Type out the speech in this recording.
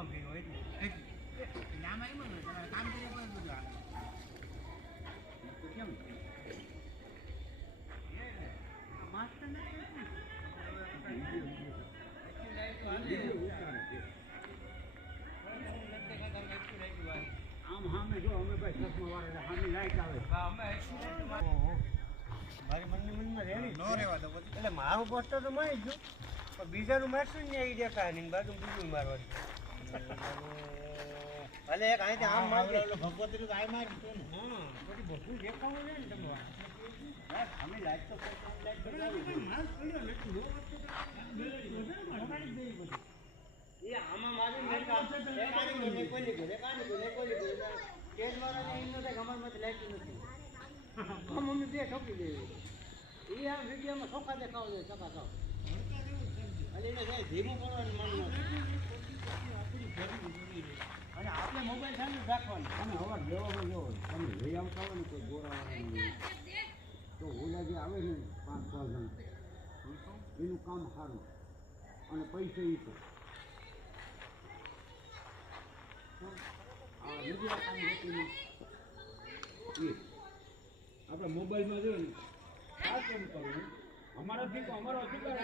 કામ કર્યું એટલે આમાં એમ જ તમારે કામ કર્યા પર બધું આવે કેમ માસ્ટર આમ સામે જો અમે ભાઈ ચશ્મા વાળા સામે લાઈટ આવે મારી મનમાં રેડી ન રહેવા દો એટલે મારું પોસ્ટર તો મારી ગયું પણ બીજાનું મારશું ને એ દેખાય નહીં બાજુ બીજું મારવાનું ભલે એક અહીંથી આમ મારી ભગવતી તો આ મારી ને હા પછી બધું દેખાવું છે ને તમારે અમે લાઈટ તો એ આમાં મારી તેજ વાળાને એમ નથી અમારમાંથી લાઈટ નથી મમ્મી બે ઠોકી દેવી એ આ વિડીયોમાં ચોખા દેખાવ છે ચોખા ખાવ અને એને જાય ધીમું કરવાનું મન અને આપણે મોબાઈલ સામે રાખવાનું તમે અવાજ લેવામાં જો તમે લઈ આવતા હોય ને કોઈ ગોરાવાળા તો ઓલા જે આવે ને 5-6 જણ એનું કામ સારું અને પૈસા એ તો આ વિડીયો કામ નથી આપણે મોબાઈલમાં જોઈએ ને આ કેમ કરવું અમારો અધિકાર